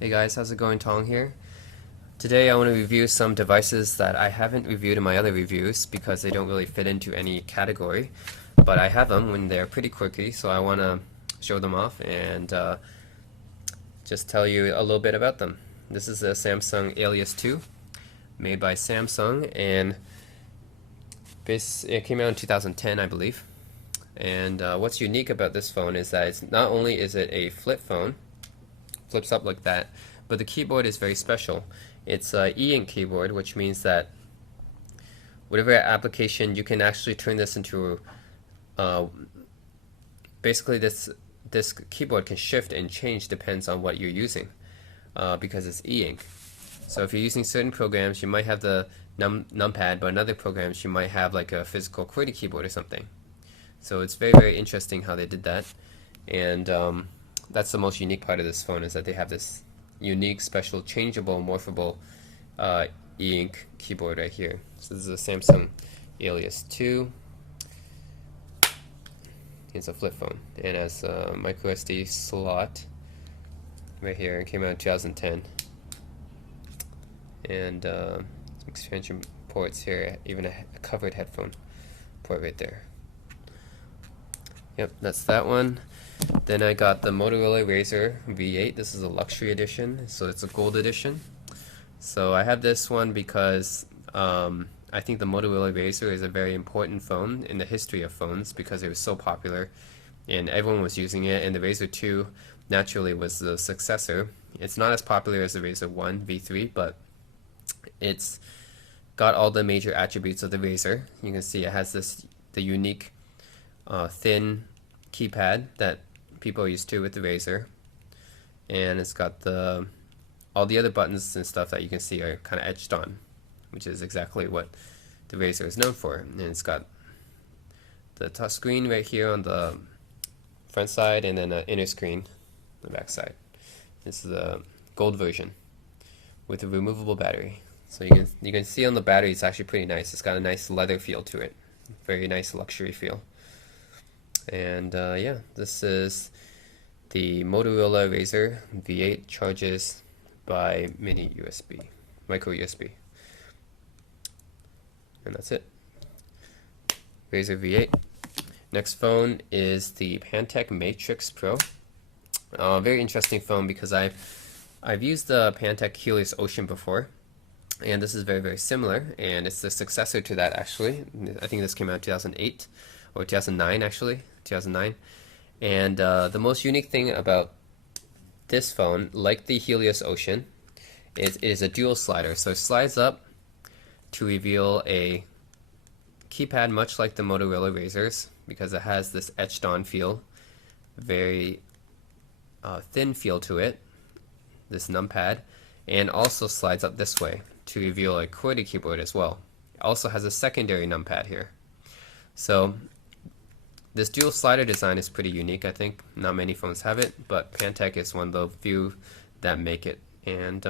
Hey guys, how's it going? Tong here. Today I want to review some devices that I haven't reviewed in my other reviews because they don't really fit into any category, but I have them when they're pretty quirky, so I want to show them off and just tell you a little bit about them. This is a Samsung Alias 2 made by Samsung, and it came out in 2010, I believe. And what's unique about this phone is that it's not only is it a flip phone, flips up like that, but the keyboard is very special. It's a e-ink keyboard, which means that whatever application, you can actually turn this into basically this keyboard can shift and change depends on what you're using because it's e-ink. So if you're using certain programs, you might have the numpad, but in other programs you might have like a physical QWERTY keyboard or something. So it's very, very interesting how they did that, and that's the most unique part of this phone, is that they have this unique, special, changeable, morphable e-ink keyboard right here. So this is a Samsung Alias 2. It's a flip phone. It has a micro SD slot right here. It came out in 2010. And some expansion ports here, even a covered headphone port right there. Yep, that's that one. Then I got the Motorola Razer V8. This is a luxury edition, so it's a gold edition. So I have this one because I think the Motorola Razer is a very important phone in the history of phones because it was so popular and everyone was using it, and the Razer 2 naturally was the successor. It's not as popular as the Razer 1 V3, but it's got all the major attributes of the Razer. You can see it has the unique thin keypad that people are used to with the Razer, and it's got all the other buttons and stuff that you can see are kind of etched on, which is exactly what the Razer is known for. And it's got the touch screen right here on the front side, and then an inner screen on the back side. This is the gold version with a removable battery. So you can see on the battery it's actually pretty nice. It's got a nice leather feel to it, very nice luxury feel. And yeah, this is the Motorola Razer V8, charges by micro USB. And that's it. Razer V8. Next phone is the Pantech Matrix Pro. Very interesting phone because I've used the Pantech Alias Ocean before, and this is very, very similar, and it's the successor to that actually. I think this came out in 2008 or 2009 actually, 2009. And the most unique thing about this phone, like the Helios Ocean, is a dual slider. So it slides up to reveal a keypad much like the Motorola Razrs, because it has this etched on feel, very thin feel to it, this numpad, and also slides up this way to reveal a QWERTY keyboard as well. It also has a secondary numpad here. So this dual slider design is pretty unique, I think. Not many phones have it, but Pantech is one of the few that make it. And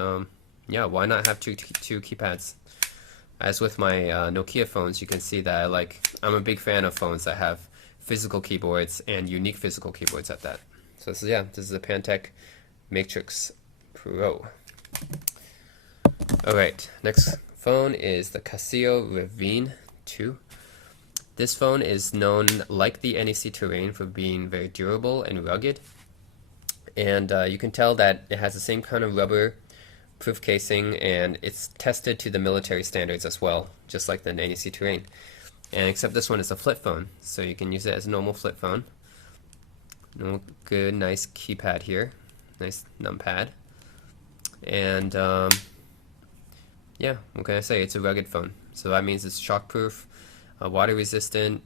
yeah, why not have two keypads? As with my Nokia phones, you can see that I'm a big fan of phones that have physical keyboards and unique physical keyboards at that. So this is the Pantech Matrix Pro. Alright, next phone is the Casio Ravine 2. This phone is known, like the NEC Terrain, for being very durable and rugged, and you can tell that it has the same kind of rubber proof casing, and it's tested to the military standards as well, just like the NEC Terrain. And except this one is a flip phone, so you can use it as a normal flip phone. Good, nice keypad here, nice numpad, and yeah, what can I say? It's a rugged phone, so that means it's shockproof, water resistant,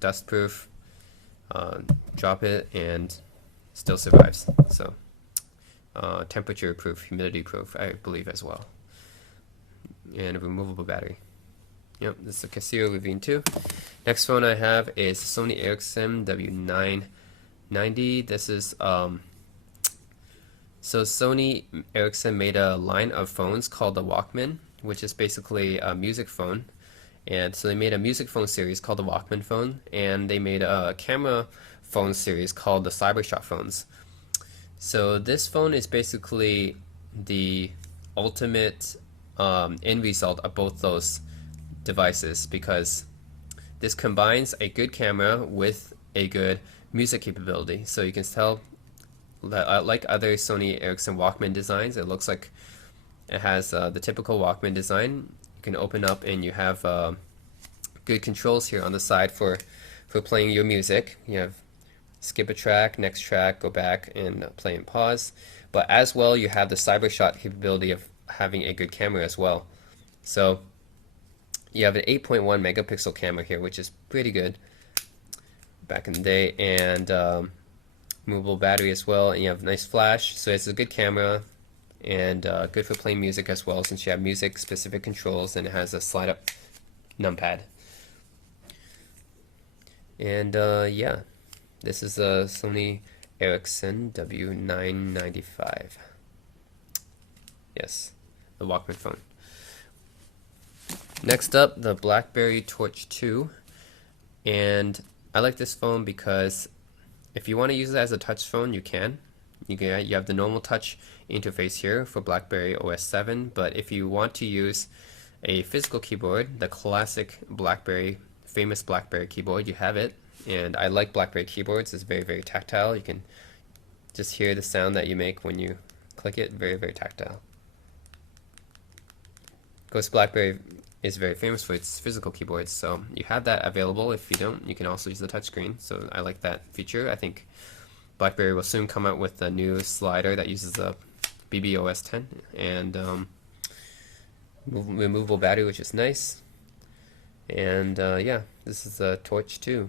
dust proof, drop it and still survives. So temperature proof, humidity proof, I believe, as well, and a removable battery. Yep, this is a Casio Ravine 2. Next phone I have is Sony Ericsson W990. This is so Sony Ericsson made a line of phones called the Walkman, which is basically a music phone. And so they made a music phone series called the Walkman phone, and they made a camera phone series called the Cybershot phones. So this phone is basically the ultimate end result of both those devices, because this combines a good camera with a good music capability. So you can tell that like other Sony Ericsson Walkman designs, it looks like it has the typical Walkman design. You can open up and you have good controls here on the side for playing your music. You have skip a track, next track, go back and play and pause. But as well, you have the cyber shot capability of having a good camera as well. So you have an 8.1 megapixel camera here, which is pretty good back in the day, and movable battery as well, and you have nice flash. So it's a good camera and good for playing music as well, since you have music specific controls, and it has a slide up numpad. And yeah, this is a Sony Ericsson W995. Yes, the Walkman phone. Next up, the Blackberry Torch 2. And I like this phone because if you want to use it as a touch phone, you can. You have the normal touch interface here for Blackberry OS 7, but if you want to use a physical keyboard, the classic Blackberry, famous Blackberry keyboard, you have it. And I like Blackberry keyboards. It's very, very tactile. You can just hear the sound that you make when you click it. Very, very tactile. Of course, Blackberry is very famous for its physical keyboards, so you have that available. If you don't, you can also use the touchscreen. So I like that feature. I think Blackberry will soon come out with a new slider that uses the BBOS 10 and removable battery, which is nice. And yeah, this is the Torch 2.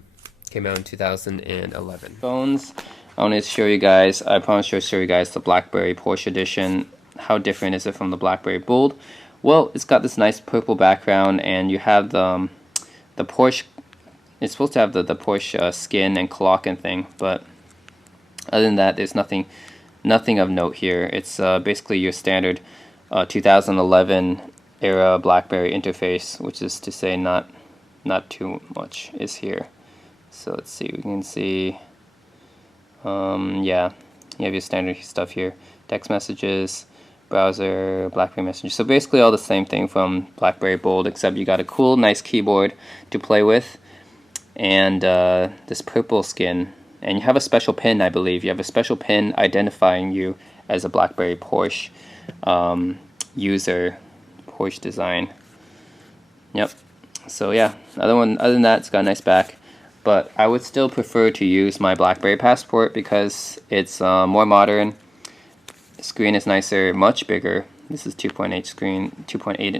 Came out in 2011. Phones. I want to show you guys. I promise to show you guys the Blackberry Porsche edition. How different is it from the Blackberry Bold? Well, it's got this nice purple background, and you have the Porsche. It's supposed to have the Porsche skin and clock and thing, but other than that, there's nothing of note here. It's basically your standard 2011 era Blackberry interface, which is to say not too much is here. So let's see, we can see, yeah, you have your standard stuff here. Text messages, browser, Blackberry Messenger. So basically all the same thing from Blackberry Bold, except you got a cool, nice keyboard to play with, and this purple skin. And you have a special pin, I believe. You have a special pin identifying you as a Blackberry Porsche user, Porsche design. Yep. So yeah, other than that, it's got a nice back. But I would still prefer to use my Blackberry Passport because it's more modern. The screen is nicer, much bigger. This is 2.8-inch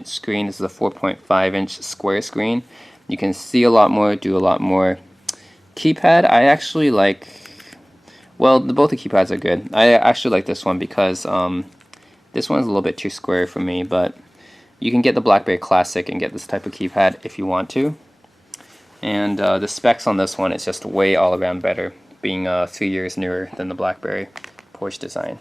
screen. This is a 4.5-inch square screen. You can see a lot more, do a lot more. Keypad, I actually like. Well, both the keypads are good. I actually like this one because this one's a little bit too square for me. But you can get the Blackberry Classic and get this type of keypad if you want to. And the specs on this one is just way all around better, being 3 years newer than the Blackberry Porsche design.